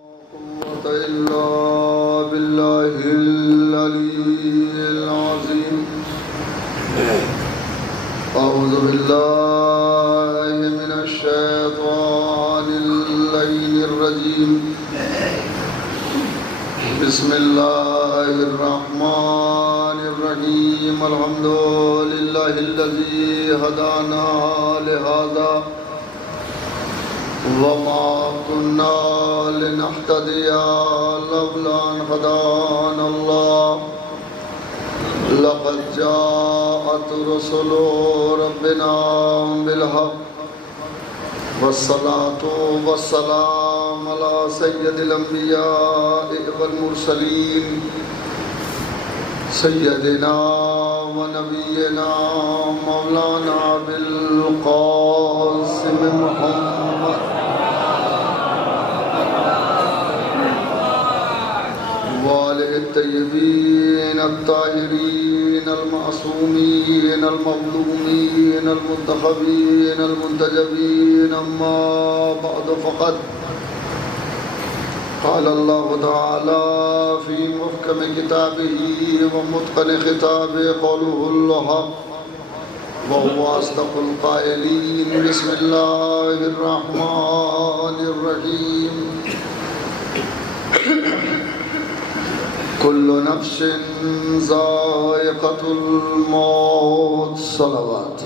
قوة إلا بالله العلي العظيم. أعوذ بالله من الشيطان اللعين الرجيم. بسم الله الرحمن الرحيم. الحمد لله الذي هدانا لهذا وما كنا لنهتدي لولا أن هدانا الله. لقد جاءت رسل ربنا بالحق والصلاة والسلام على سيد الأنبياء والمرسلين سيدنا ونبينا مولانا بالقاسم محمد وآله الطيبين الطاهرين المعصومين المظلومين المنتخبين المنتجبين. أما بعد فقد قال الله تعالى في محكم كتابه ومتقن خطابه قوله الحق وهو أصدق القائلين. بسم الله الرحمن الرحيم. كل نفس ذائقة الموت. صلوات.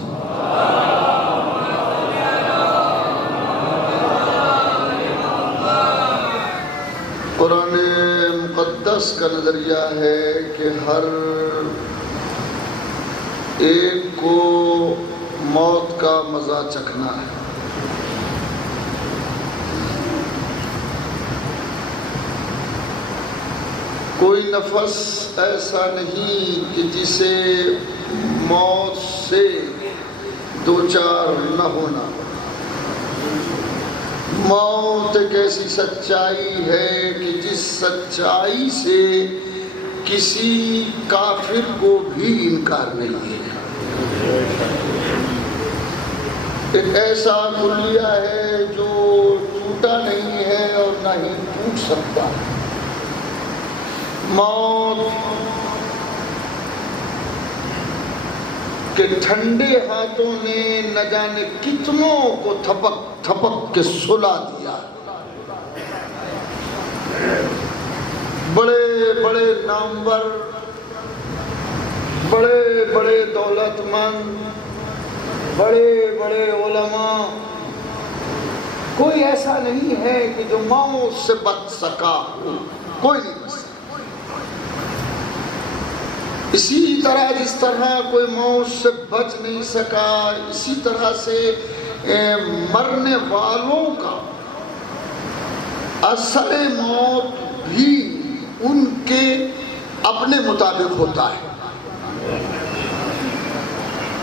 قرآن مقدس کا نظریہ ہے کہ ہر ایک کو موت کا مزہ چکھنا ہے. کوئی نفس ایسا نہیں کہ جسے موت سے دوچار نہ ہونا. موت ایک ایسی سچائی ہے کہ جس سچائی سے کسی کافر کو بھی انکار نہیں ہے. ایک ایسا کلیہ ہے جو ٹوٹا نہیں ہے اور نہ ہی ٹوٹ سکتا ہے. موت کے ٹھنڈے ہاتھوں نے نہ جانے کتنوں کو تھپک تھپک کے سلا دیا. بڑے بڑے نامور، بڑے بڑے دولت مند، بڑے بڑے علماء، کوئی ایسا نہیں ہے کہ جو موت سے بچ سکا. کوئی نہیں بچ سکا. اسی طرح جس طرح کوئی موت سے بچ نہیں سکا، اسی طرح سے مرنے والوں کا اصل موت بھی ان کے اپنے مطابق ہوتا ہے.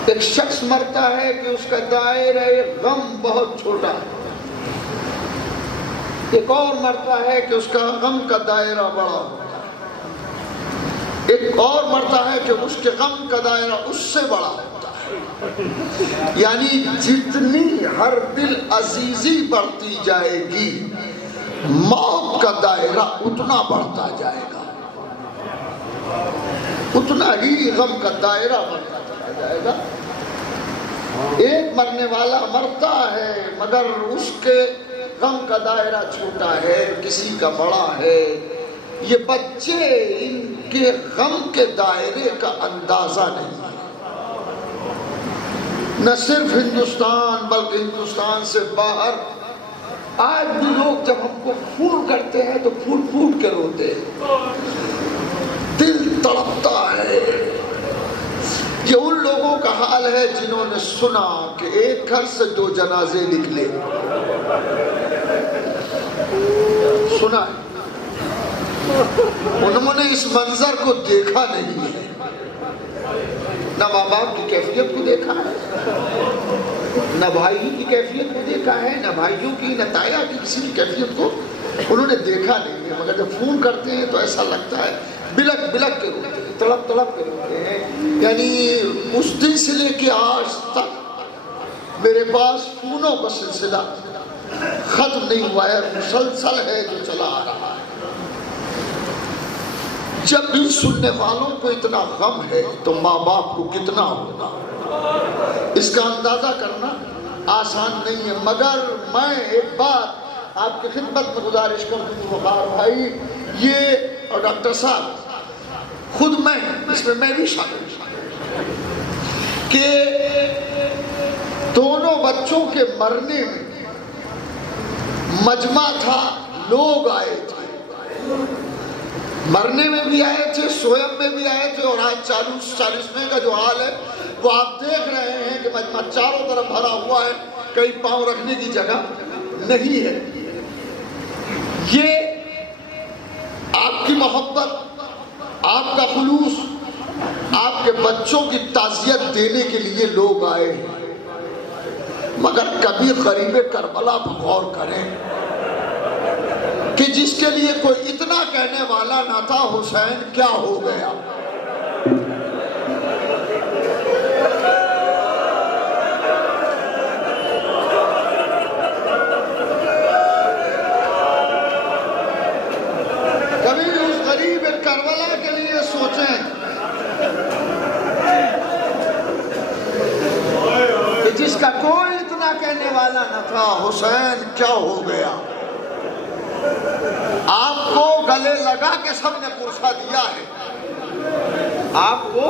ایک شخص مرتا ہے کہ اس کا دائرہ غم بہت چھوٹا ہے. ایک اور مرتا ہے کہ اس کا غم کا دائرہ بڑا ہے. ایک اور مرتا ہے کہ اس کے غم کا دائرہ اس سے بڑا ہوتا ہے. یعنی جتنی ہر دل عزیزی بڑھتی جائے گی موت کا دائرہ اتنا بڑھتا جائے گا، اتنا ہی غم کا دائرہ بڑھتا چلا جائے گا. ایک مرنے والا مرتا ہے مگر اس کے غم کا دائرہ چھوٹا ہے، کسی کا بڑا ہے. یہ بچے ان کے غم کے دائرے کا اندازہ نہیں ہے. نہ صرف ہندوستان بلکہ ہندوستان سے باہر آج بھی لوگ جب ہم کو پھول کرتے ہیں تو پھول پھول کے روتے ہیں. دل تڑپتا ہے. یہ ان لوگوں کا حال ہے جنہوں نے سنا کہ ایک گھر سے 2 جنازے نکلے. سنا ہے. انہوں نے اس منظر کو دیکھا نہیں ہے. نہ ماں باپ کی کیفیت کو دیکھا ہے، نہ بھائی کی کیفیت کو دیکھا ہے، نہ بھائیوں کی، نہ تایا کی کسی کی کیفیت کو انہوں نے دیکھا نہیں ہے. مگر جب فون کرتے ہیں تو ایسا لگتا ہے بلک بلک کے روتے ہیں، تڑپ تڑپ کے روتے ہیں. یعنی اس دن سے لے کے آج تک میرے پاس فونوں کا سلسلہ ختم نہیں ہوا ہے، مسلسل ہے جو چلا آ رہا ہے۔ جب بھی سننے والوں کو اتنا غم ہے تو ماں باپ کو کتنا ہوگا، اس کا اندازہ کرنا آسان نہیں ہے۔ مگر میں ایک بات آپ کی خدمت میں گزارش کرتا ہوں وقار بھائی، یہ اور ڈاکٹر صاحب خود میں اس میں بھی شامل کہ دونوں بچوں کے مرنے میں مجمع تھا، لوگ آئے تھے، مرنے میں بھی آئے تھے، سویم میں بھی آئے تھے، اور آج 40ویں کا جو حال ہے وہ آپ دیکھ رہے ہیں کہ مجمع چاروں طرف بھرا ہوا ہے، کئی پاؤں رکھنے کی جگہ نہیں ہے۔ یہ آپ کی محبت، آپ کا خلوص، آپ کے بچوں کی تعزیت دینے کے لیے لوگ آئے ہیں، مگر کبھی غریب کربلا پر غور کریں کہ جس کے لیے کوئی اتنا کہنے والا نہ تھا، حسین کیا ہو گیا۔ کبھی اس غریب کربلا کے لیے سوچیں کہ جس کا کوئی اتنا کہنے والا نہ تھا، حسین کیا ہو گیا۔ آپ کو گلے لگا کے سب نے پرسہ دیا ہے، آپ کو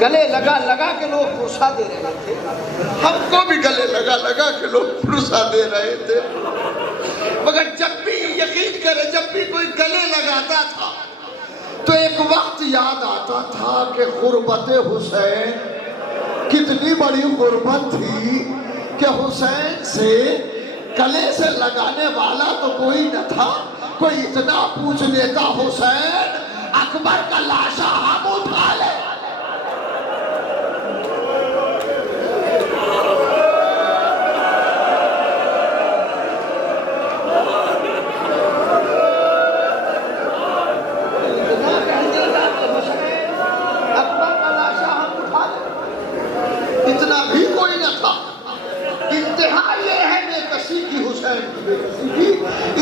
گلے لگا کے لوگ پرسہ دے رہے تھے، ہم کو بھی گلے لگا کے لوگ پرسہ دے رہے تھے، مگر جب بھی یقین کرے جب بھی کوئی گلے لگاتا تھا تو ایک وقت یاد آتا تھا کہ غربت حسین کتنی بڑی غربت تھی کہ حسین سے گلے سے لگانے والا تو کوئی نہ تھا، کوئی اتنا پوچھ لیتا حسین اکبر کا لاشا ہم اٹھا لے۔ اتنا بھی کوئی نہ تھا۔ انتہا یہ ہے بے کسی کی، حسین کی بے کسی کی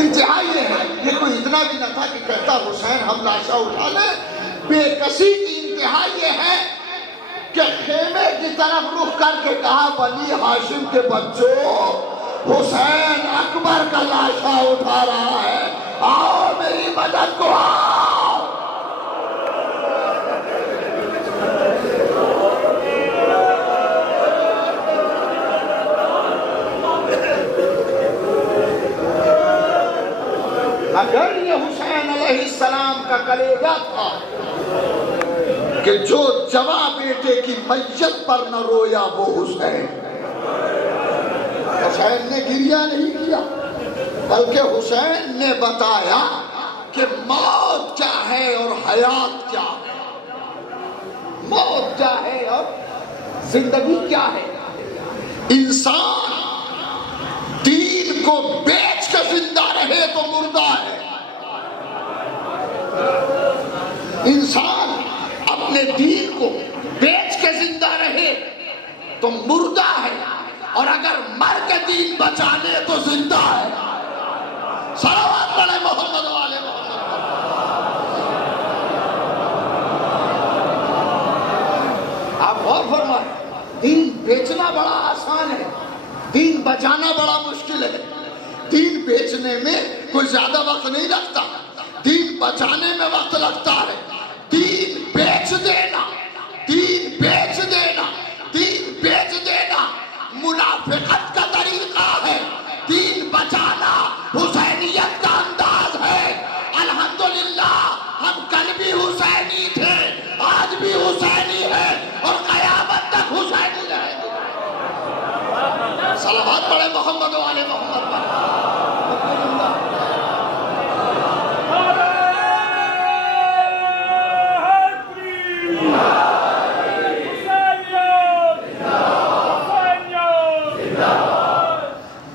انتہا یہ ہے، یہ کوئی اتنا بھی نہ تھا کہ کہتا حسین ہم لاشا اٹھا لیں۔ بے کسی کی انتہا یہ ہے کہ خیمے کی طرف رخ کر کے کہا بنی ہاشم کے بچوں، حسین اکبر کا لاشا اٹھا رہا ہے، آؤ میری مدد کو آؤ۔ اگر یہ حسین علیہ السلام کا کلیجہ تھا کہ جو جواں بیٹے کی میت پر نہ رویا وہ حسین نے گریہ نہیں کیا، بلکہ حسین نے بتایا کہ موت کیا ہے اور حیات کیا ہے، موت کیا ہے اور زندگی کیا ہے۔ انسان دین کو بیچ کے زندہ رہے تو مردہ ہے، انسان اپنے دین کو بیچ کے زندہ رہے تو مردہ ہے، اور اگر مر کے دین بچا لے تو زندہ ہے۔ صلوات پڑھیں محمد والے محمد۔ آپ غور فرمائیں، دین بیچنا بڑا آسان ہے، دین بچانا بڑا مشکل ہے۔ دین بیچنے میں کوئی زیادہ وقت نہیں لگتا، دین بچانے میں وقت لگتا ہے۔ دین بیچ دینا، دین بیچ دینا، دین بیچ دینا منافقت کا طریقہ ہے، دین بچانا حسینیت کا انداز ہے۔ الحمدللہ ہم کل بھی حسینی تھے، آج بھی حسینی ہے، اور قیامت تک حسینی رہے گی۔ صلوات پڑھیں محمد والے محمد پر۔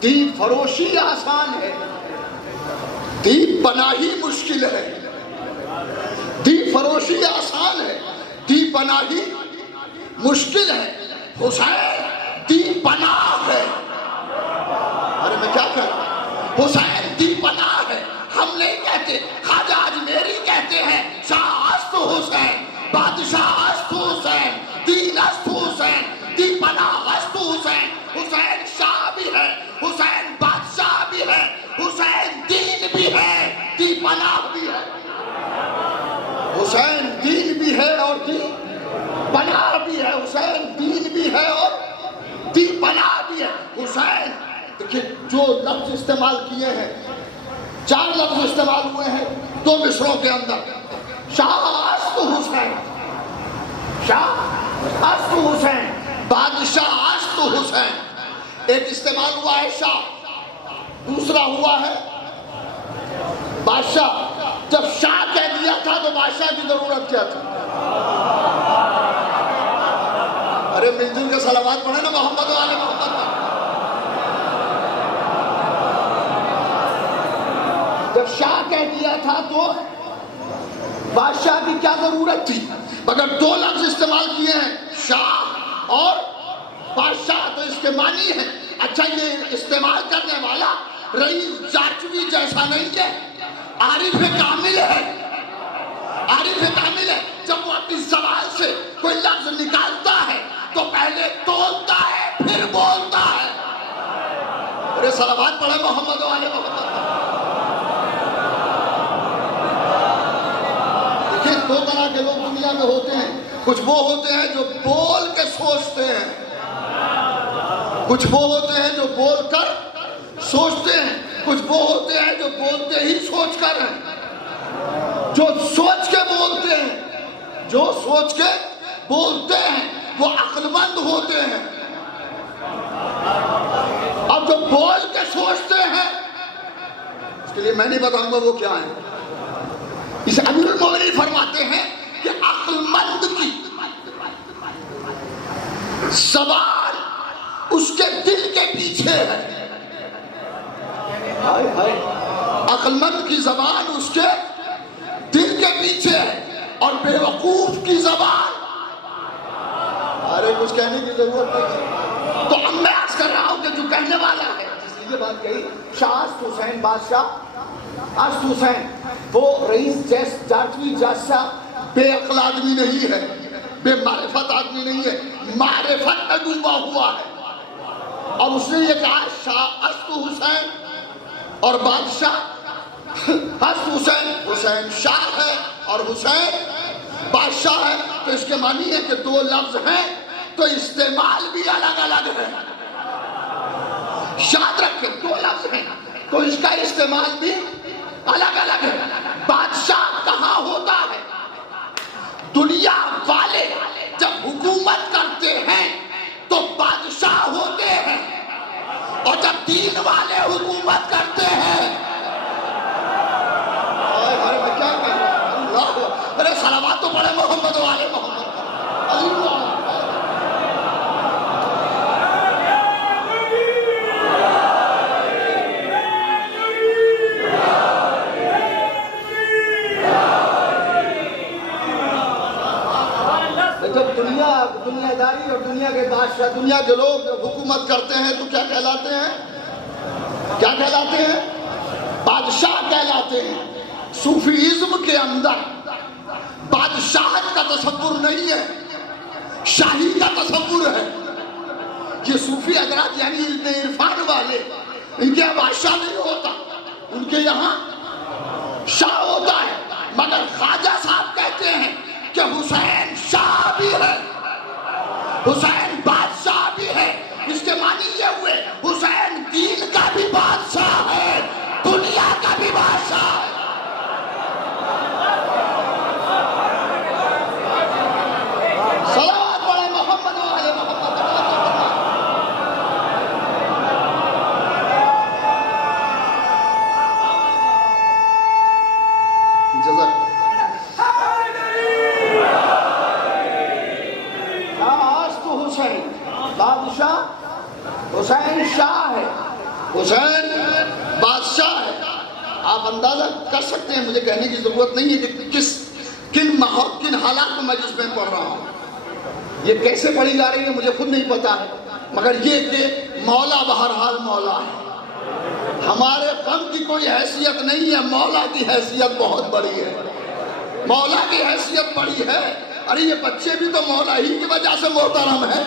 دین فروشی آسان ہے، دین پناہی مشکل ہے۔ دین فروشی آسان ہے، دین پناہی مشکل ہے۔ حسین دین پناہ ہے۔ ارے میں حسین دی پناہ ہے. ہم نہیں کہتے, خواجہ اجمیری کہتے ہیں شاہ است حسین, بادشاہ است حسین, دین است حسین, دی پناہ است حسین. حسین شاہ بھی ہے, حسین بادشاہ بھی ہے, حسین دین بھی ہے, دی پناہ بھی ہے. حسین دین بھی ہے اور دی پناہ بھی ہے. حسین دین بھی ہے اور دی پناہ بھی ہے. حسین دیکھیں جو لفظ استعمال کیے ہیں, 4 لفظ استعمال ہوئے ہیں 2 مصروں کے اندر. شاہ است حسین, شاہ است حسین, بادشاہ است حسین. ایک استعمال ہوا ہے شاہ, دوسرا ہوا ہے بادشاہ. جب شاہ کہہ دیا تھا تو بادشاہ کی ضرورت کیا تھی؟ ارے مل جل کے صلوات پڑھے نا محمد و آل محمد. جب شاہ کہہ دیا تھا تو بادشاہ کی کیا ضرورت تھی؟ مگر 2 لفظ استعمال کیے ہیں, شاہ اور بادشاہ, تو اس کے معنی ہے. اچھا یہ استعمال کرنے والا رئیس جاچوی جیسا نہیں ہے, عارف کامل ہے, عارف کامل ہے. جب وہ اپنی زبان سے کوئی لفظ نکالتا ہے تو پہلے تولتا ہے پھر بولتا ہے. ارے صلوات پڑھے محمد و آل محمد. دیکھیں 2 طرح کے لوگ دنیا میں ہوتے ہیں. کچھ وہ ہوتے ہیں جو بول کے سوچتے ہیں, کچھ وہ ہوتے ہیں جو بول کر سوچتے ہیں, کچھ وہ ہوتے ہیں جو بولتے ہی سوچ کر ہیں. جو سوچ کے بولتے ہیں, جو سوچ کے بولتے ہیں وہ عقل مند ہوتے ہیں. اب جو بول کے سوچتے ہیں اس کے لیے میں نہیں بتاؤں گا وہ کیا ہے. اسے امیر المومنین فرماتے ہیں کہ عقل مند کی زبان اس کے دل کے پیچھے ہے. عقل مند کی زبان اس کے دل کے پیچھے ہے اور بے وقوف کی زبان, ارے کچھ کہنے کی ضرورت نہیں. تو اب میں عرض کر رہا ہوں کہ جو کہنے والا ہے جس نے یہ بات کہی شاہ است حسین, بادشاہ است حسین, وہ رئیس جاچوی جیسا بے عقل آدمی نہیں ہے, بے معرفت آدمی نہیں ہے, معرفت میں ڈوبا ہوا ہے. اور اس نے یہ کہا شاہ است حسین اور بادشاہ است حسین. حسین شاہ ہے اور حسین بادشاہ ہے. تو اس کے معنی ہے کہ 2 لفظ ہیں تو استعمال بھی الگ الگ ہے. یاد رکھیں 2 لفظ ہیں تو اس کا استعمال بھی الگ الگ ہے. بادشاہ کہاں ہوتا ہے؟ دنیا والے جب حکومت کرتے ہیں تو بادشاہ ہوتے ہیں, اور جب دین والے حکومت کرتے ہیں ارے صلوات تو پڑھے محمد و آل محمد. جب دنیا داری اور دنیا کے بادشاہ, دنیا کے لوگ جب حکومت کرتے ہیں تو کیا کہلاتے ہیں؟ کیا کہلاتے ہیں؟ بادشاہ کہلاتے ہیں. صوفیزم کے اندر بادشاہت کا تصور نہیں ہے, شاہی کا تصور ہے. یہ صوفی حضرات یعنی عرفان والے, ان کے یہاں بادشاہ نہیں ہوتا, ان کے یہاں شاہ ہوتا ہے. مگر خواجہ صاحب کہتے ہیں کہ حسین شاہ بھی ہے, حسین بادشاہ بھی ہے. اس کے معنی یہ ہوئے حسین دین کا بھی بادشاہ ہے, دنیا کا بھی بادشاہ ہے. صلوات پڑھے محمد و آل محمد. جزاک حسین بادشاہ, حسین شاہ ہے, حسین بادشاہ ہے. آپ اندازہ کر سکتے ہیں, مجھے کہنے کی ضرورت نہیں ہے کہ کن حالات میں میں جس میں پڑھ رہا ہوں. یہ کیسے پڑھی جا رہی ہے مجھے خود نہیں پتا ہے, مگر یہ کہ مولا بہرحال مولا ہے. ہمارے غم کی کوئی حیثیت نہیں ہے، مولا کی حیثیت بہت بڑی ہے، مولا کی حیثیت بڑی ہے۔ ارے یہ بچے بھی تو مولا ہی کی وجہ سے محترم ہے۔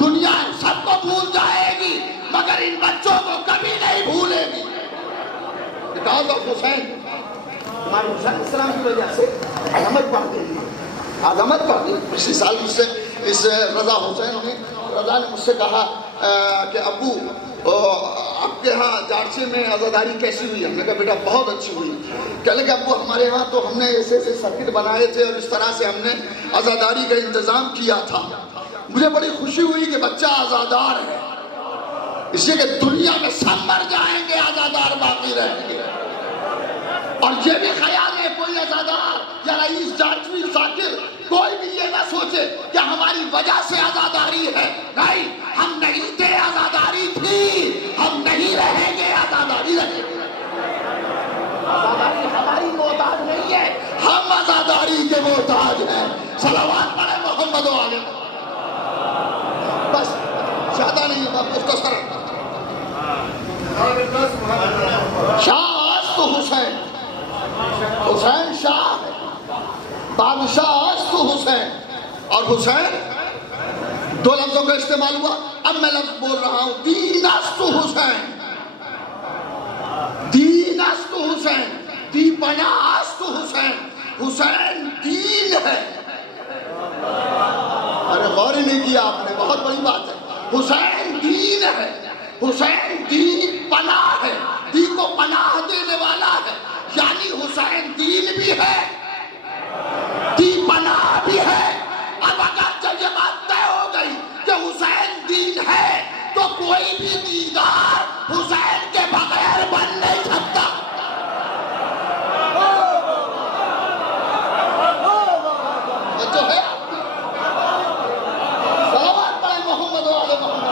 دنیا سب کو بھول جائے گی مگر ان بچوں کو کبھی نہیں بھولے گی۔ بیکاز آف حسین، ہمارے حسین السلام کی وجہ سے عظمت بڑھ گئی، عظمت بڑھ گئی۔ پچھلی سال مجھ سے اس رضا نے مجھ سے کہا کہ ابو آپ کے ہاں جارسی میں عزاداری کیسی ہوئی؟ ہم نے کہا بیٹا بہت اچھی ہوئی۔ کہنے کہ ابو ہمارے ہاں تو ہم نے ایسے ایسے سرکٹ بنائے تھے اور اس طرح سے ہم نے عزاداری کا انتظام کیا تھا۔ مجھے بڑی خوشی ہوئی کہ بچہ عزادار ہے، اس لیے کہ دنیا میں سب مر جائیں گے، عزادار باقی رہیں گے۔ اور یہ بھی خیال ہے کوئی عزادار یا رئیس جارچوی ذاکر کوئی بھی یہ نہ سوچے کہ ہماری وجہ سے عزاداری ہے، نہیں، ہم نہیں تھے، عزاداری تھی، ہم نہیں رہیں گے، عزاداری رہیں گے۔ عزاداری ہماری محتاج نہیں ہے، ہم عزاداری کے محتاج ہیں۔ صلوات پڑھیں محمد و آلہ۔ بس زیادہ نہیں، مختصر۔ شاہ تو حسین، حسین شاہ ہے، بادشاہ تو حسین، اور حسین دو لفظوں کا استعمال ہوا۔ اب میں لفظ بول رہا ہوں، دین است حسین، دین است حسین، دی پناہ است حسین، حسین دین ہے۔ ارے غور ہی نہیں کیا آپ نے، بہت بڑی بات ہے۔ حسین دین ہے، حسین دین پناہ ہے، دین کو پناہ دینے والا ہے، یعنی حسین دین بھی ہے، دین پناہ بھی ہے۔ اب اگر جب یہ بات طے ہو گئی کہ حسین دین ہے تو کوئی بھی دیدار حسین کے بغیر بن نہیں سکتا۔ جو ہے صلوات پڑھیں محمد و آل محمد۔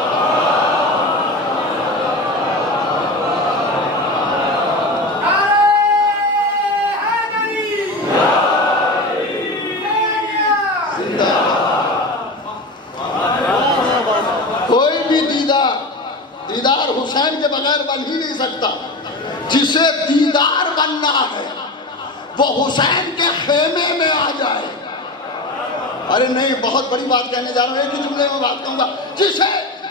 دیدار حسین کے بغیر بن ہی نہیں سکتا۔ جسے دیدار بننا ہے وہ حسین کے خیمے میں آ جائے۔ ارے نہیں، بہت بڑی بات کہنے جا رہا ہوں، ایک ہی جملے میں بات کہوں گا۔ جسے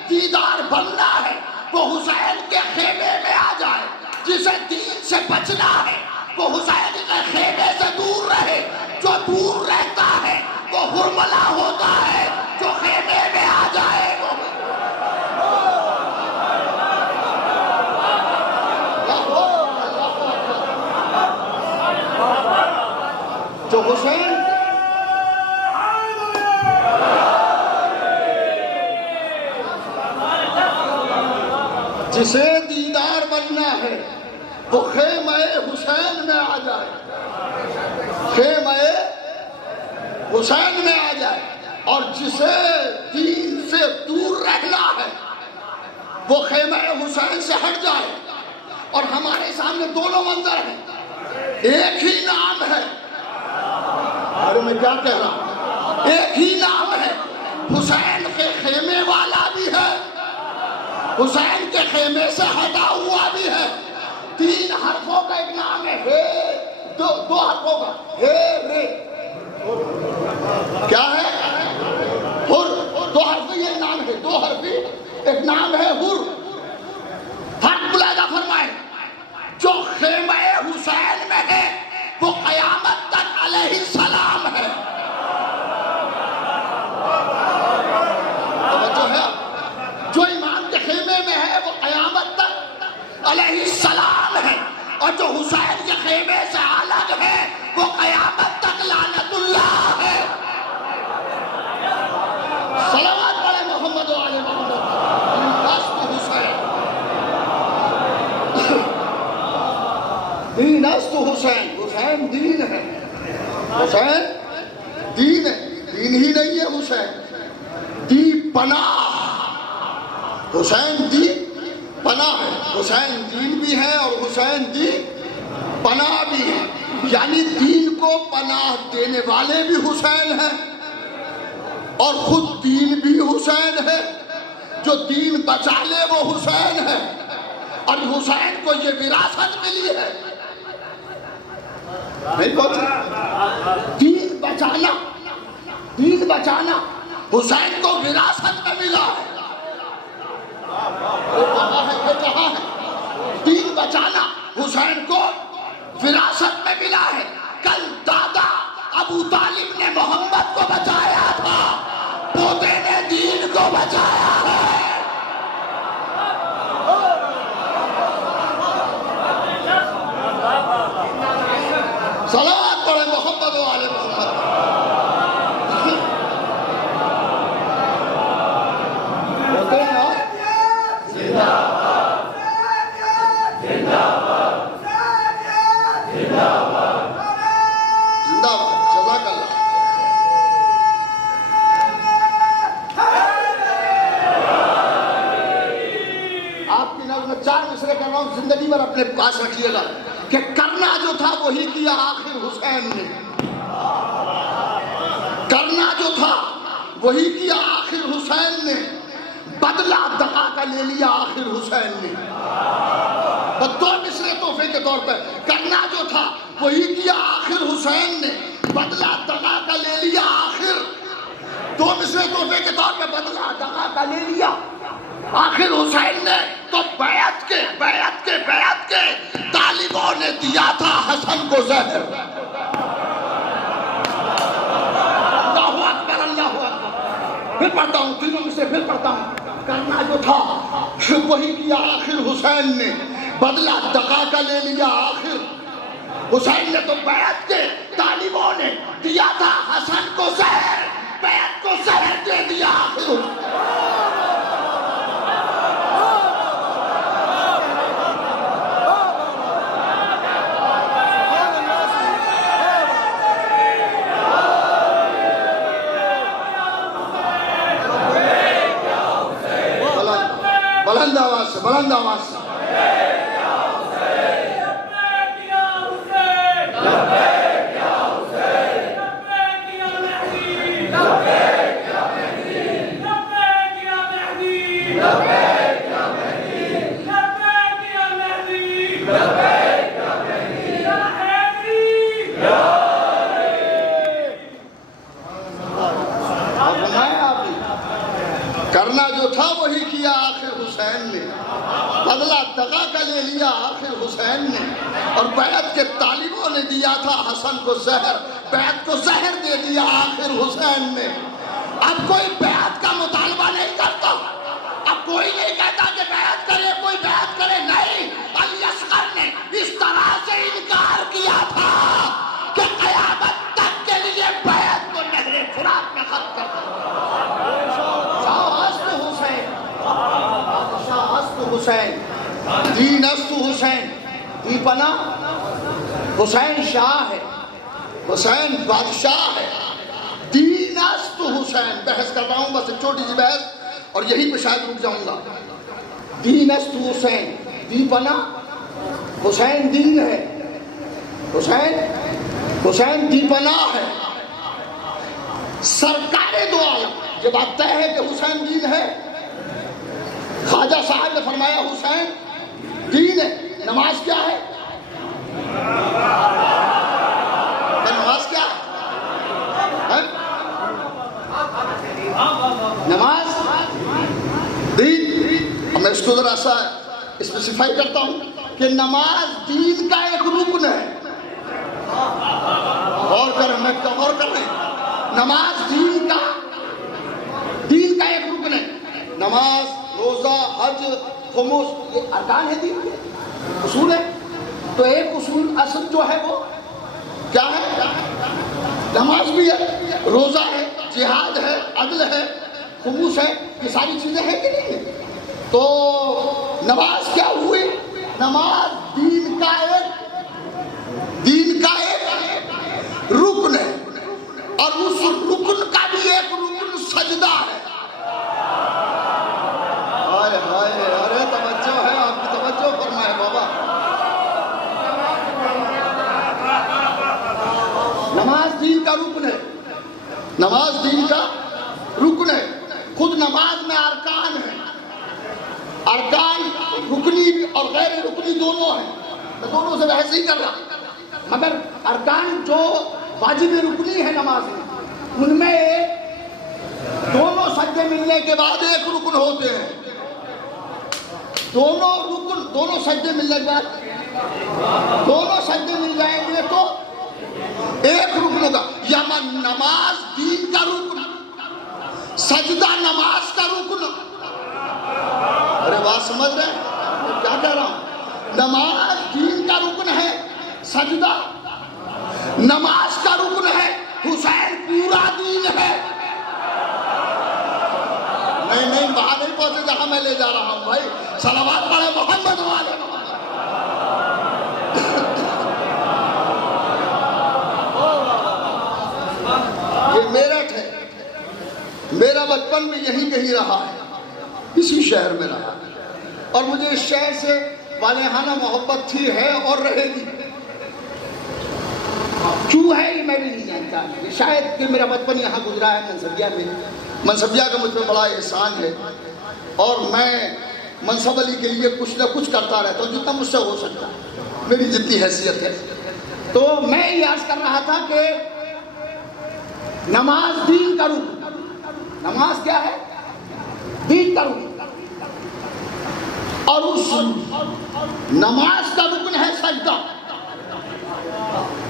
دیدار بننا ہے وہ حسین کے خیمے میں آ جائے، جسے دین سے بچنا ہے وہ حسین کے خیمے سے دور رہے۔ جو دور رہتا ہے وہ ہرملا ہوتا ہے، جو خیمے میں آ جائے وہ جو حسین جسے دیدار بننا ہے وہ خیمہ حسین میں آ جائے، خیمہ حسین میں آ جائے۔ اور جسے دین سے دور رہنا ہے وہ خیمہ حسین سے ہٹ جائے۔ اور ہمارے سامنے دونوں منظر ہیں، ایک ہی نام ہے، ارے میں کیا کہہ رہا ہوں، ایک ہی نام ہے، حسین کے خیمے والا بھی ہے، حسین کے خیمے سے ہٹا ہوا بھی ہے۔ 3 حرفوں کا ایک نام ہے، دو حرفوں کا، رے، کیا ہے؟ ہر، 2 حرفی یہ نام ہے، 2 حرفی ایک نام ہے ہر۔ فرق ملاحظہ فرمائیں، جو خیمہ حسین میں ہے وہ قیامت تک علیہ السلام ہے۔ توجہ ہے، جو امام کے خیمے میں ہے وہ قیامت تک علیہ السلام ہے، اور جو حسین کے خیمے سے الگ ہے وہ قیامت تک لعنت اللہ ہے۔ صلوات پڑھیں محمد و آل محمد۔ دین است حسین، حسین دین ہے، حسین دین ہے، دین ہی نہیں ہے حسین، دی پناہ، حسین دی پناہ ہے، حسین دین بھی ہے اور حسین دی پناہ بھی ہے، یعنی دین کو پناہ دینے والے بھی حسین ہیں اور خود دین بھی حسین ہے، جو دین بچا لے وہ حسین ہے، اور حسین کو یہ وراثت ملی ہے. نہیں پہنچا. دین بچانا، دین بچانا حسین کو وراثت میں ملا ہے. یہ کہاں ہے؟ دین بچانا حسین کو وراثت میں ملا ہے. کل دادا ابو طالب نے محمد کو بچایا تھا، پوتے نے دین کو بچایا ہے. صلوات پڑھے محمد و آل محمد. ہوتے ہیں آپ زندہ باد، زندہ باد، زندہ باد، زندہ باد. جزاک اللہ. آپ کی نظم میں 4 مصرے کر رہا ہوں، زندگی بھر اپنے پاس رکھیے گا کہ کرنا جو تھا وہی کیا آخر حسین نے. کرنا جو تھا وہی کیا آخر حسین نے. بدلہ دغا کا لے لیا آخر حسین نے. بس 2 مصرے تحفے کے طور پر. کرنا جو تھا وہی کیا آخر حسین نے. بدلہ دغا کا لے لیا آخر. 2 مصرے تحفے کے طور پر بدلہ دغا کا لے لیا آخر حسین نے. تو بیعت کے طالبوں نے دیا تھا حسن کو زہر. اللہ اکبر، اللہ اکبر. پھر پڑھتا ہوں، تینوں میں سے پھر پڑھتا ہوں. کرنا جو تھا وہی کیا آخر حسین نے. بدلہ دغا کا لے لیا آخر حسین نے. تو بیعت کے طالبوں نے دیا تھا حسن کو زہر. بیعت کو زہر دے دیا آخر. بلند آواز سے، بلند آواز سے. کرنا جو تھا وہی کیا آخر حسین نے. بدلہ دغا کا لے لیا آخر حسین نے. اور بیعت کے طالبوں نے دیا تھا حسن کو زہر. بیعت کو زہر دے دیا آخر حسین نے. اب کوئی بیعت کا مطالبہ نہیں کرتا. اب کوئی نہیں کہتا کہ بیعت کرے، کوئی بیعت کرے. نہیں، علی اصغر نے اس طرح سے انکار کیا تھا کہ قیامت تک کے لیے بیعت کو نہر فرات میں ختم کر دیا. حسین دین است حسین، دی پناہ حسین شاہ ہے، حسین بادشاہ ہے. دین است حسین. بحث کر رہا ہوں، بس ایک چھوٹی سی بحث اور یہی پہ شاید رک جاؤں گا. دین است حسین، دی پناہ حسین دین ہے. حسین دی پناہ ہے. سرکار دو عالم یہ بات طے ہے کہ حسین دین ہے. خواجہ صاحب نے فرمایا حسین دین ہے. نماز کیا ہے؟ نماز کیا ہے؟ نماز دین. میں اس کو ذرا سا اسپیسیفائی کرتا ہوں کہ نماز دین کا ایک رکن ہے. غور کریں، میں غور کر رہے ہیں. نماز دین کا ایک رکن ہے. نماز، روزہ، حج، خمس یہ ارکان ہے دین کے، اصول ہے. تو ایک اصول اصل جو ہے وہ کیا ہے؟ نماز بھی ہے، روزہ ہے، جہاد ہے، عدل ہے، خمس ہے. یہ ساری چیزیں ہیں کہ نہیں ہے؟ تو نماز کیا ہوئی؟ نماز دین کا ایک رکن ہے. اور اس رکن کا بھی ایک رکن سجدہ ہے. ارے توجہ ہے، آپ کی توجہ فرمائے بابا. نماز دین کا رکن ہے. نماز دین کا رکن ہے. خود نماز میں ارکان ہیں. ارکان رکنی اور غیر رکنی دونوں ہیں، میں دونوں سے بحث ہی کر رہا، مگر ارکان جو واجب رکنی ہے نماز میں، ان میں دونوں سجدے ملنے کے بعد ایک رکن ہوتے ہیں، دونوں سجدے ملنے کے بعد دونوں سجدے مل جائیں گے تو ایک رکن ہوگا، یا نماز دین کا رکن، سجدہ نماز کا رکن۔ ارے بات سمجھ رہے ہیں کیا کہہ رہا ہوں؟ نماز دین کا رکن ہے، سجدہ نماز کا رکن ہے، حسین پورا دین ہے۔ نہیں وہاں نہیں پہنچے جہاں میں لے جا رہا ہوں بھائی، صلوات پڑھے محمد والے محمد۔ یہ میرٹھ ہے، میرا بچپن بھی یہیں کہیں رہا ہے، اسی شہر میں رہا ہے، اور مجھے اس شہر سے والہانہ محبت تھی، ہے اور رہے گی۔ کیوں ہے یہ میں بھی نہیں جانتا، شاید کہ میرا بچپن یہاں گزرا ہے منصبیہ میں، منصبیہ کا مجھ پہ بڑا احسان ہے، اور میں منصب علی کے لیے کچھ نہ کچھ کرتا رہتا ہوں جتنا مجھ سے ہو سکتا ہے، میری جتنی حیثیت ہے۔ تو میں یہ عرض کر رہا تھا کہ نماز دین کا رکن، نماز کیا ہے؟ دین کا رکن، اور اس نماز کا رکن ہے سجدہ۔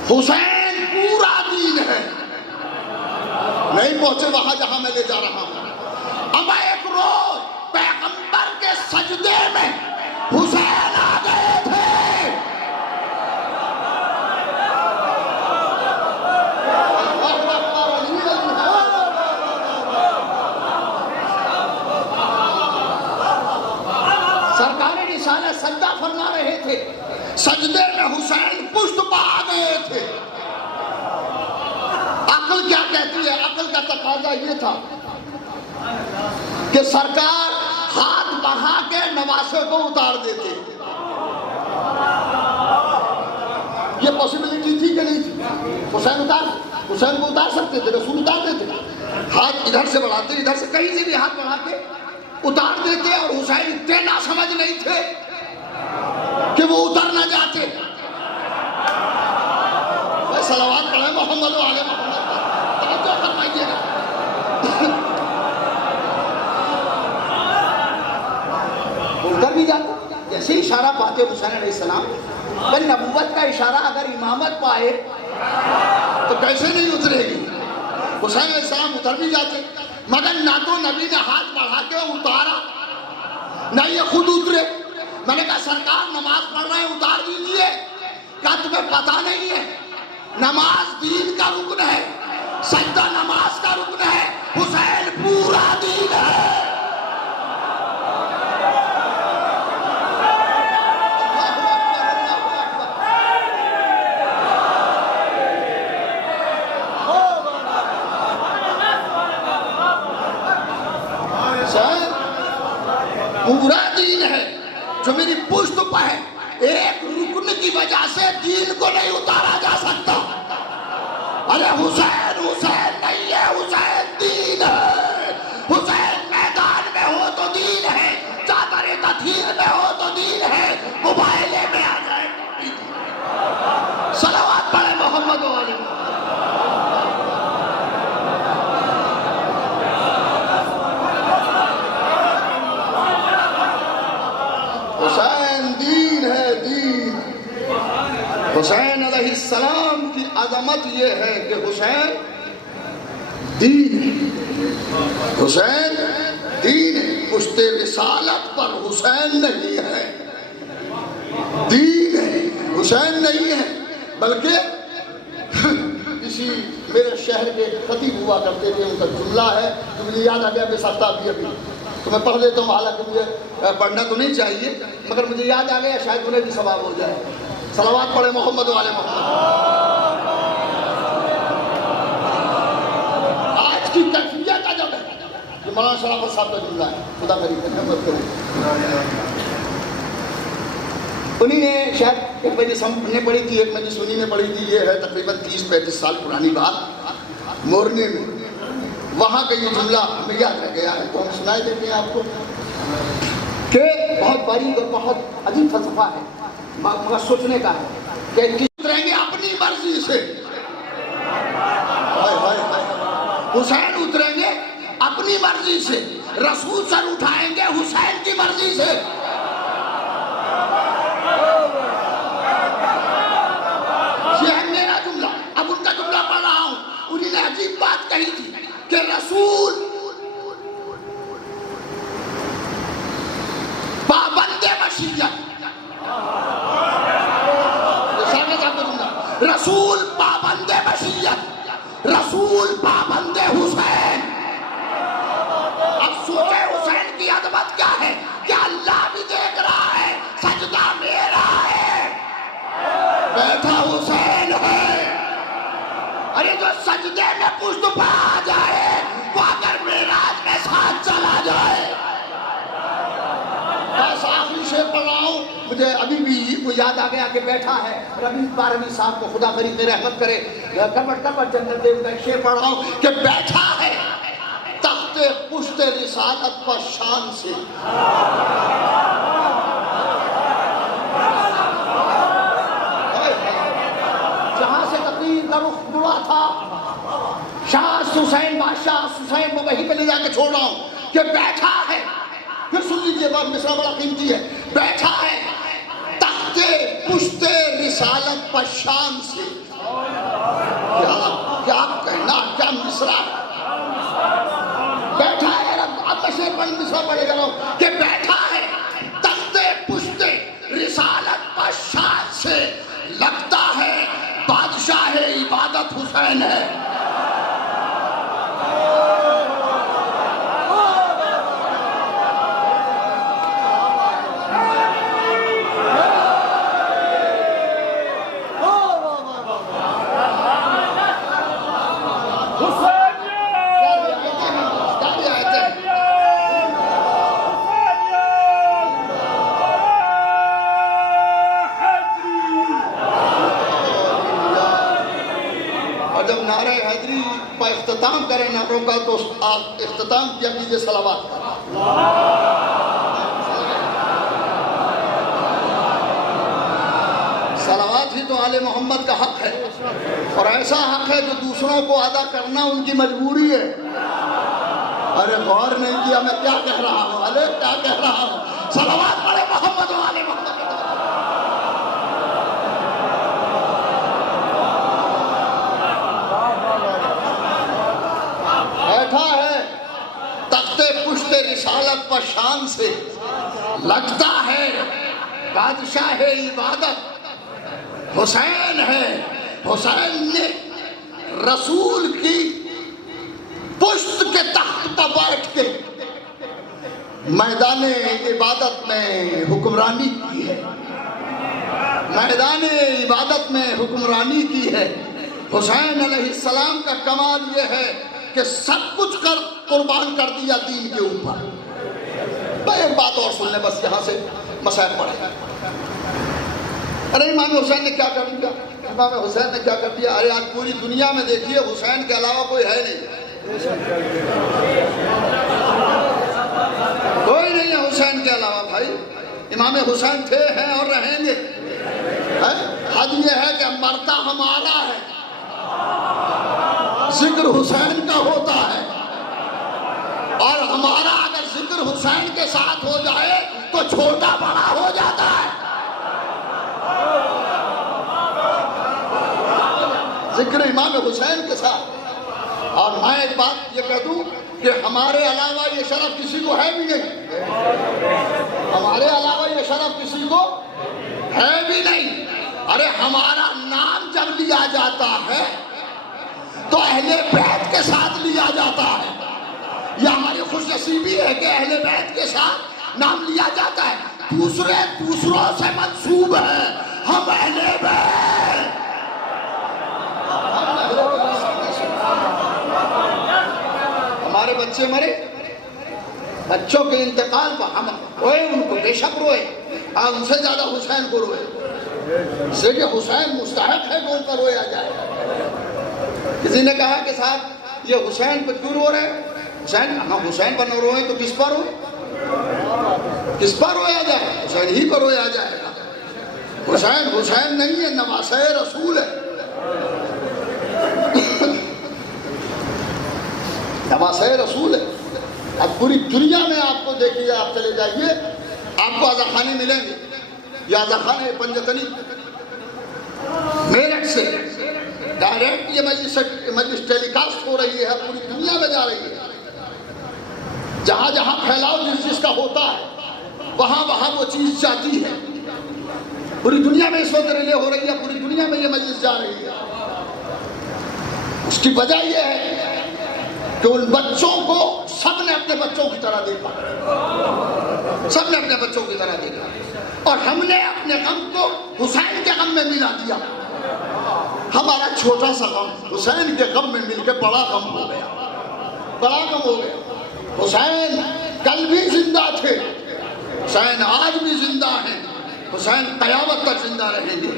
حسین پورا دین ہے، نہیں پہنچے وہاں جہاں میں لے جا رہا ہوں۔ اب ایک روز پیغمبر کے سجدے میں حسین آ گئے تھے، سرکار رسالت سجدہ فرما رہے تھے، سجدے میں حسین پشت پا گئے تھے۔ عقل کیا کہتی ہے؟ عقل کا تقاضا یہ تھا کہ سرکار ہاتھ بڑھا کے نواسے کو اتار دیتے، یہ پاسبلٹی تھی کہ نہیں تھی؟ حسین کو اتار سکتے تھے، رسول اتارتے تھے، ہاتھ ادھر سے بڑھاتے، ادھر سے کہیں سے بھی ہاتھ بڑھا کے اتار دیتے، اور حسین اتنے ناسمجھ نہیں تھے کہ وہ اتر نہ جاتے۔ صلوات پڑھیں محمد و آل محمد، توجہ فرمائیے گا۔ اتر بھی جاتا، جیسے اشارہ پاتے حسین علیہ السلام، بل نبوت کا اشارہ اگر امامت پائے تو کیسے نہیں اترے گی؟ حسین علیہ السلام اتر بھی جاتے، مگر نہ تو نبی نے ہاتھ بڑھا کے اتارا، نہ یہ خود اترے۔ میں نے کہا سرکار نماز پڑھ رہے ہیں، اتار دیجیے۔ کہا تمہیں پتہ نہیں ہے نماز دین کا رکن ہے، سجدہ نماز کا رکن ہے، حسین پورا دین ہے۔ حسین پورا دین ہے، جو میری پشت پہ ہے، ایک رکن کی وجہ سے دین کو نہیں اتارا جا سکتا۔ ارے حسین حسین نہیں ہے، حسین دین ہے۔ حسین میدان میں ہو تو دین ہے، چادر تطہیر میں ہو تو دین ہے، موبائلے میں آ جائے تو دین ہے۔ صلوات پڑھے محمد و علی۔ حسین دین ہے، دین۔ حسین علیہ السلام کی عظمت یہ ہے کہ حسین دین ہے، حسین دین ہے، پشت رسالت پر حسین نہیں ہے، دین ہے، حسین نہیں ہے۔ بلکہ اسی میرے شہر کے خطیب ہوا کرتے تھے، ان کا جملہ ہے جو مجھے یاد آ گیا بے سختہ ابھی تو میں پڑھ لیتا ہوں، حالانکہ مجھے پڑھنا تو نہیں چاہیے، مگر مجھے یاد آ گیا، شاید انہیں بھی ثواب ہو جائے۔ صلوات پڑھے محمد والے محمد۔ آج کی کیفیت عجب ہے، یہ مولانا شرافت صاحب کا جملہ ہے، خدا میری خدمت کرے۔ انہی نے شاید ایک مجلس ہم نے پڑھی تھی، ایک مجلس انہی نے پڑھی تھی، یہ ہے تقریباً 30-35 سال پرانی بات، مورنے میں، وہاں کا یہ جملہ ہمیں یاد رہ گیا ہے تو ہم سنائے دیتے ہیں آپ کو۔ کہ بہت باریک اور بہت عجیب فلسفہ ہے، مگر سوچنے کا ہے کہ کس اتریں گے اپنی مرضی سے، حسین اتریں گے اپنی مرضی سے، رسول سر اٹھائیں گے حسین کی مرضی سے۔ یہ ہے میرا جملہ، اب ان کا جملہ پڑھ رہا ہوں۔ انہوں نے عجیب بات کہی تھی کہ رسول پابند مشیت، رسول پابند مشیت، رسول پابند حسین۔ اب سوچے حسین کی عظمت کیا ہے کہ اللہ بھی دیکھ رہا ہے، سجدہ میرا ہے، بیٹھا حسین ہے۔ ارے جو سجدے میں پشت پہ آ جائے وہ اگر معراج میں ساتھ چلا جائے۔ بس آخری شعر پڑھ رہا ہوں، مجھے ابھی بھی وہ یاد آ گیا کہ بیٹھا ہے ربیع بارہویں صاحب کو خدا غریب میں رحمت کرے، کمر جنت دیو کا ایک شعر پڑھ رہا ہوں کہ بیٹھا ہے تخت پشت رسالت پر شان سے۔ جہاں سے تقریر کا رخ مڑا تھا شاہ حسین بادشاہ حسین کو وہیں پہ لے جا کے چھوڑ رہا ہوں کہ بیٹھا ہے، پھر سن لیجئے بات مصرع بڑا قیمتی ہے، بیٹھا ہے تخت پشت رسالت پر شان سے۔ کیا کہنا، کیا مصرع، بیٹھا ہے، اب میں شعر پڑھ مصرع پڑھے جا رہا ہوں کہ بیٹھا ہے تخت پشت رسالت پر شان سے، لگتا ہے بادشاہ عبادت حسین ہے۔ اختتام کریں نعروں کا تو آپ اختتام کیا کیجئے صلوات کا۔ صلوات ہی تو آل محمد کا حق ہے، اور ایسا حق ہے جو دوسروں کو ادا کرنا ان کی مجبوری ہے۔ ارے غور نہیں کیا میں کیا کہہ رہا ہوں، ارے کیا کہہ رہا ہوں، صلوات پڑھے محمد و آل محمد۔ بیٹھا ہے تخت پشت رسالت پر شان سے، لگتا ہے بادشاہ عبادت حسین ہے۔ حسین نے رسول کی پشت کے تخت پر بیٹھ کے میدان عبادت میں حکمرانی کی ہے، میدان عبادت میں حکمرانی کی ہے۔ حسین علیہ السلام کا کمال یہ ہے کہ سب کچھ کر قربان کر دیا دین کے اوپر۔ میں ایک بات اور سن لیں بس یہاں سے مسائل پڑھیں۔ ارے امام حسین نے کیا کر دیا، امام حسین نے کیا کر دیا؟ ارے آج پوری دنیا میں دیکھیے حسین کے علاوہ کوئی ہے نہیں، کوئی نہیں ہے حسین کے علاوہ بھائی۔ امام حسین تھے، ہیں اور رہیں گے۔ حد یہ ہے کہ مرتا ہمارا ہے، ذکر حسین کا ہوتا ہے، اور ہمارا اگر ذکر حسین کے ساتھ ہو جائے تو چھوٹا بڑا ہو جاتا ہے۔ ذکر امام حسین کے ساتھ۔ اور میں ایک بات یہ کہہ دوں کہ ہمارے علاوہ یہ شرف کسی کو ہے بھی نہیں، ہمارے علاوہ یہ شرف کسی کو ہے بھی نہیں۔ ارے ہمارا نام جب لیا جاتا ہے تو اہل بیت کے ساتھ لیا جاتا ہے، یہ ہماری خوش نصیبی ہے کہ اہل بیت کے ساتھ نام لیا جاتا ہے۔ دوسروں سے منسوب ہے، ہم اہل بیت۔ ہمارے بچے مرے، بچوں کے انتقال پر ہم روئے، ان کو بے شک روئے، ان سے زیادہ حسین کو روئے، اس لیے کہ حسین مستحق ہے کہ ان پر رویا جائے۔ کسی نے کہا کہ صاحب یہ حسین پر کیوں رو رہے ہیں؟ حسین پر نہ روئے تو کس پر روئے؟ کس پر رویا جائے؟ حسین ہی پر رویا جائے گا. حسین حسین نہیں ہے، نواسہ رسول ہے. نواسہ رسول ہے. اب پوری دنیا میں آپ کو دیکھیے، آپ چلے جائیے، آپ کو عزا خانے ملیں گے. یہ عزا خانے پنجتنی میرٹھ سے ڈائریکٹ یہ مجلس ٹیلی کاسٹ ہو رہی ہے، پوری دنیا میں جا رہی ہے. جہاں جہاں پھیلاؤ جس چیز کا ہوتا ہے وہاں وہاں وہ چیز جاتی ہے. پوری دنیا میں اس وقت ریلے ہو رہی ہے، پوری دنیا میں یہ مجلس جا رہی ہے. اس کی وجہ یہ ہے کہ ان بچوں کو سب نے اپنے بچوں کی طرح دیکھا، سب نے اپنے بچوں کی طرح دیکھا، اور ہم نے اپنے غم کو حسین کے غم میں ملا دیا. ہمارا چھوٹا سا غم حسین کے غم میں مل کے بڑا غم ہو گیا، بڑا غم ہو گیا. حسین کل بھی زندہ تھے، حسین آج بھی زندہ ہیں، حسین قیامت تک زندہ رہیں گے.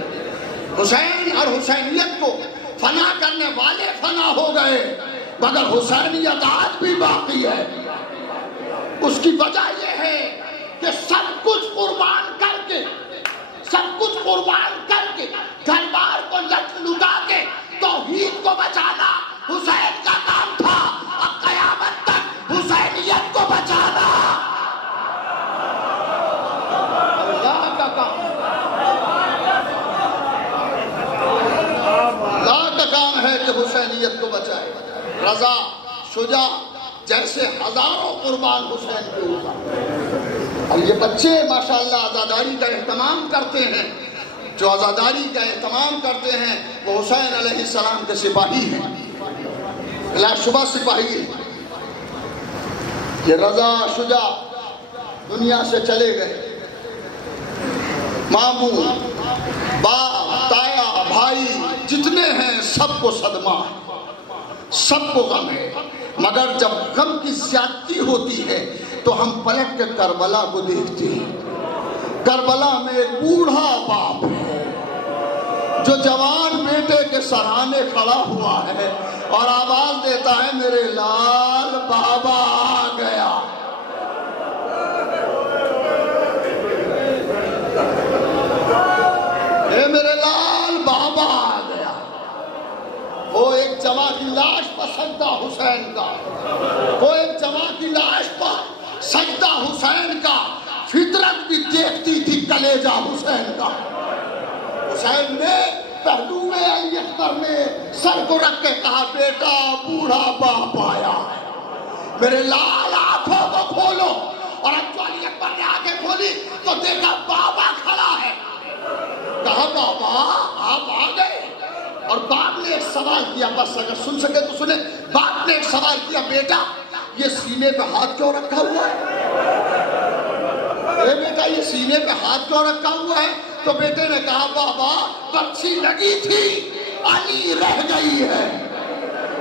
حسین اور حسینیت کو فنا کرنے والے فنا ہو گئے، مگر حسینیت آج بھی باقی ہے. اس کی وجہ یہ ہے کہ سب کچھ قربان کر کے، سب کچھ قربان کر کے، گھر بار کو لٹا کے توحید کو بچانا حسین کا کام تھا. اب قیامت تک حسینیت کو بچانا اللہ کا کام، اللہ کا کام ہے کہ حسینیت کو بچائے. رضا شجاع جیسے ہزاروں قربان حسین کے اوپر. اور یہ بچے ماشاءاللہ عزاداری کا اہتمام کرتے ہیں، جو عزاداری کا اہتمام کرتے ہیں وہ حسین علیہ السلام کے سپاہی ہیں، بلا شبہ سپاہی ہیں. یہ رضا شجاع دنیا سے چلے گئے. ماموں، باپ، تایا، بھائی جتنے ہیں سب کو صدمہ ہے، سب کو غم ہے. مگر جب غم کی زیادتی ہوتی ہے تو ہم پلٹ کے کربلا کو دیکھتے ہیں. کربلا میں ایک بوڑھا باپ ہے جو جوان بیٹے کے سرانے کھڑا ہوا ہے اور آواز دیتا ہے میرے لال بابا آ گیا. اے میرے لال بابا آ گیا. وہ ایک جواں کی لاش پر سجدہ حسین کا، وہ ایک جواں کی لاش پر سجدہ حسین کا. فطرت بھی دیکھتی تھی کلیجہ حسین کا. حسین نے پہلو میں علی اکبر میں سر کو رکھ کے کہا بیٹا بوڑھا باپ آیا ہے، میرے لال آنکھوں کو کھولو. اور اب جو علی اکبر نے آنکھیں کھولی تو دیکھا بابا کھڑا ہے. کہا بابا آپ آ گئے. اور باپ نے ایک سوال کیا، بس اگر سن سکے تو سنیں. باپ نے ایک سوال کیا بیٹا یہ سینے پہ ہاتھ کیوں رکھا ہوا ہے؟ اے بیٹا یہ سینے پہ ہاتھ کیوں رکھا ہوا ہے؟ تو بیٹے نے کہا بابا بچی لگی تھی علی رہ گئی ہے.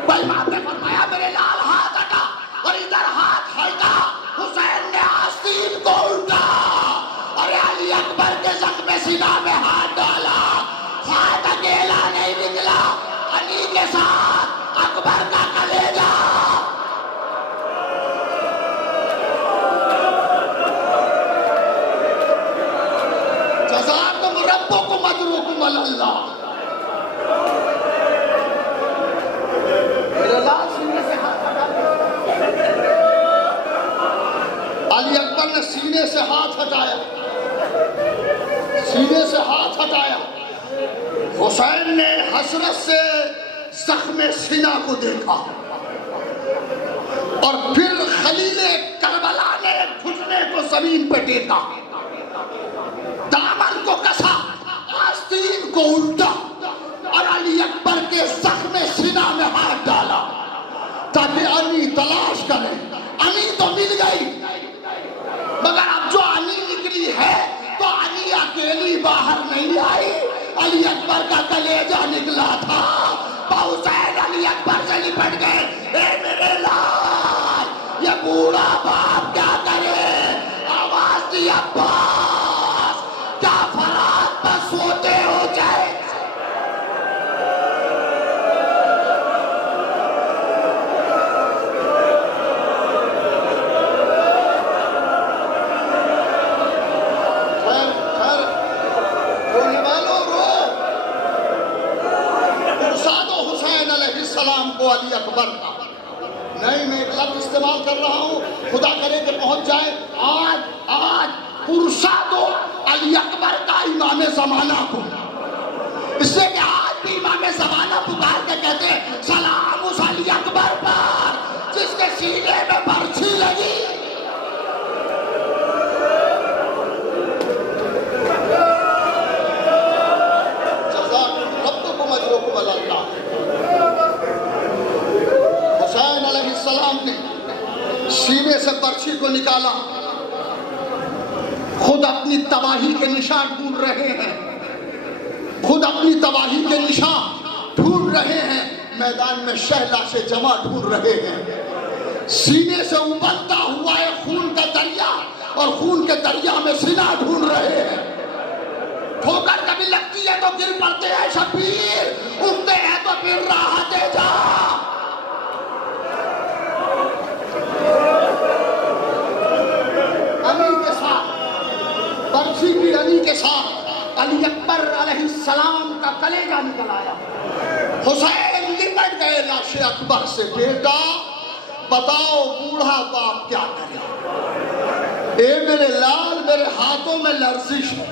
بھائی باپ نے فرمایا میرے لال ہاتھ ہٹا، اور ادھر ہاتھ ہٹا. حسین نے آستین کو الٹا اور علی اکبر کے زخم سینہ میں ہاتھ ڈالا. ہاتھ اکیلا نہیں نکلا، علی کے ساتھ اکبر کا کلیجہ. جزاکم ربکم اجرکم علی اللہ. میرے لال سینے سے ہاتھ ہٹا. علی اکبر نے سینے سے ہاتھ ہٹایا، سینے سے ہاتھ ہٹایا. حسین نے حسرت سے زخم سینہ کو دیکھا اور پھر خلیل کربلا نے گھٹنے کو زمین پہ ٹیکا، دامن کو کسا، آستین کو الٹا اور علی اکبر کے زخم سینہ میں ہاتھ ڈالا تاکہ علی تلاش کرے. علی تو مل گئی، مگر اب جو علی نکلی ہے تو علی اکیلی باہر نہیں آئی. علی اکبر کا کلیجہ نکلا تھا. حسین علی اکبر سے لپٹ گئے. اے میرے لال یہ بوڑھا باپ کیا کرے؟ آواز دی عباس کیا فرات پر سوتے ہو جائے. سوال کر رہا ہوں، خدا کرے کہ پہنچ جائے۔ آج پرسا دو علی اکبر کا امام زمانہ کو، اس لیے کہ آج بھی امام زمانہ پکار کے کہتے ہیں سلام اس علی اکبر پر جس کے سینے میں برچھی لگی۔ حسین علیہ السلام نے سینے سے برچھی کو نکالا، خود اپنی تباہی کے نشان ڈھونڈ رہے ہیں، خود اپنی تباہی کے نشان ڈھونڈ رہے ہیں، میدان میں شہلا سے جمع ڈھونڈ رہے ہیں، سینے سے ابلتا ہوا ہے خون کا دریا اور خون کے دریا میں سینہ ڈھونڈ رہے ہیں۔ ٹھوکر کبھی لگتی ہے تو گر پڑتے ہیں شبیر، اٹھتے ہیں تو پھر راہ دے جا۔ علی کے ساتھ برچھی کی، علی کے ساتھ علی اکبر علیہ السلام کا کلیجہ نکل آیا۔ حسین لپٹ گئے لاش اکبر سے، بیٹا بتاؤ بوڑھا باپ کیا کرے؟ اے میرے لال، میرے ہاتھوں میں لرزش ہے،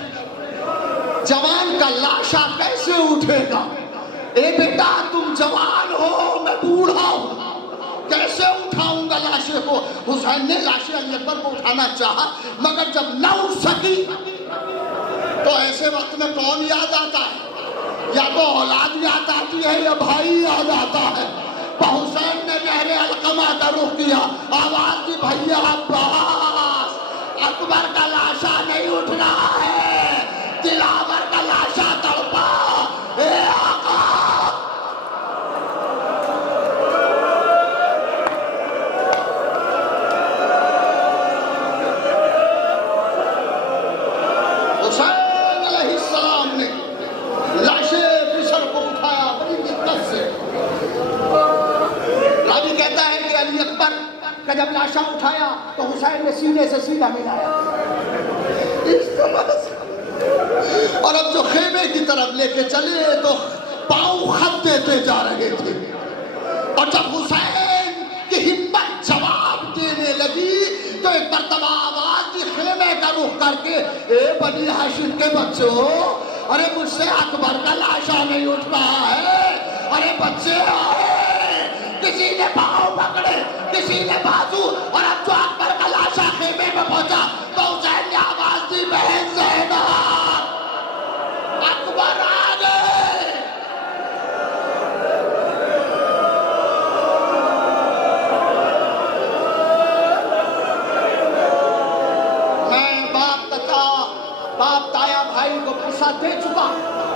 جوان کا لاشا کیسے اٹھے گا؟ اے بیٹا تم جوان ہو، میں بوڑھا ہوں، کیسے اٹھاؤں گا لاشے کو؟ حسین نے لاش علی اکبر کو اٹھانا چاہا، مگر جب نہ اٹھ سکی تو ایسے وقت میں کون یاد آتا ہے؟ یا تو اولاد یاد آتی ہے یا بھائی یاد آتا ہے۔ حسین نے بحر علقمہ کا رخ کیا، آواز دی بھیا عباس، اکبر کا لاشا نہیں اٹھ رہا ہے، دلاور کا لاشا تڑپا، اے آقا۔ حسین علیہ السلام نے لاش بشر کو اٹھایا بڑی دقت سے۔ راوی کہتا ہے کہ علی اکبر کا جب لاشا اٹھایا تو حسین نے سینے سے سینہ ملایا، اور اب جو خیمے کی طرف لے کے چلے تو پاؤں خط دیتے جا رہے تھے، اور جب حسین کی ہمت جواب دینے لگی تو ایک مرتبہ آواز دی خیمے کا رخ کر کے، اے بنی ہاشم کے بچوں، ارے مجھ سے اکبر کا لاشا نہیں اٹھ رہا ہے، ارے بچے آئے، کسی نے پاؤں پکڑے، کسی نے بازو، اور اب جو اکبر کا لاشا خیمے میں پہنچا تو حسین نے آواز دی بہن زینب، اکبر آ گئے۔ میں باپ تایا بھائی کو پرسا دے چکا،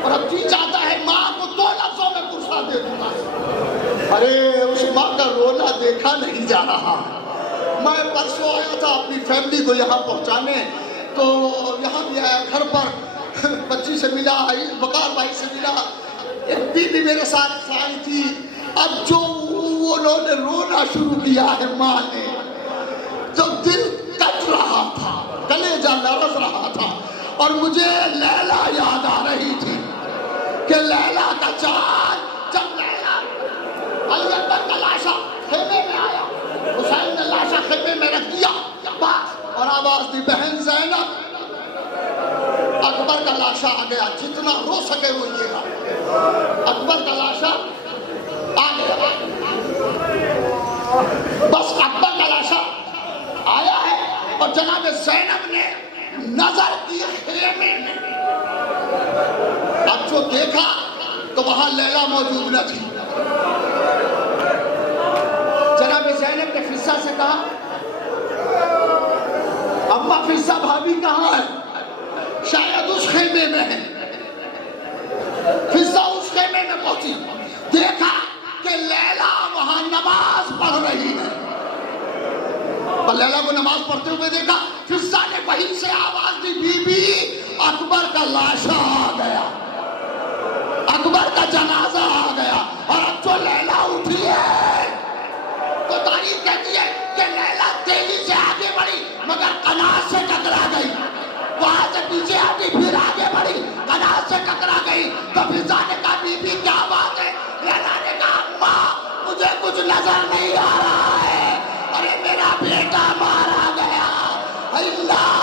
اور اب جی چاہتا ہے ماں کو 2 لفظوں میں پرسا دے دوں گا۔ ارے اس ماں کا رونا دیکھا نہیں جا رہا۔ میں پرسوں آیا تھا اپنی فیملی کو یہاں پہنچانے، تو یہاں بھی آیا، گھر پر بچی سے ملا، وقار بھائی سے ملا، ایک بی بی میرے ساتھ آئی تھی۔ اب جو انہوں نے رونا شروع کیا ہے ماں نے، تو دل کٹ رہا تھا، کلیجہ لرز رہا تھا، اور مجھے لیلا یاد آ رہی تھی کہ لیلا کا چاند، جب لیلا علی اکبر کا لاشا خیمے میں آیا، حسین نے لاشا خیمے میں رکھ دیا بس، اور آواز دی بہن زینب، اکبر کا لاشا آ گیا، جتنا رو سکے روئیے گا، اکبر کا لاشا آ گیا، بس اکبر کا لاشا آیا ہے، اور جناب زینب نے نظر کی خیمے میں، اب جو دیکھا تو وہاں لیلا موجود نہ تھی۔ جناب زینب نے فضہ سے کہا، اماں فضہ بھابی کہاں ہے؟ شاید اس خیمے میں ہے۔ فضہ اس خیمے میں پہنچی، دیکھا کہ لیلا وہاں نماز پڑھ رہی ہے، اور لیلا کو نماز پڑھتے ہوئے دیکھا۔ فضہ نے وہیں سے آواز دی، بی بی اکبر کا لاشا آ گیا، اکبر کا جنازہ آ گیا، اور اب جو لیلا اٹھی ہے تو تاریخ کہتی ہے کہ لیلا تیزی سے آگے بڑھی مگر قناعت سے ٹکرا گئی، وہاں سے پیچھے ہٹی پھر آگے بڑھی، قناعت سے ٹکرا گئی، تو فضہ نے کہا بی بی کیا بات ہے؟ لیلا نے کہا اماں مجھے کچھ نظر نہیں آ رہا ہے، ارے میرا بیٹا مارا گیا، اللہ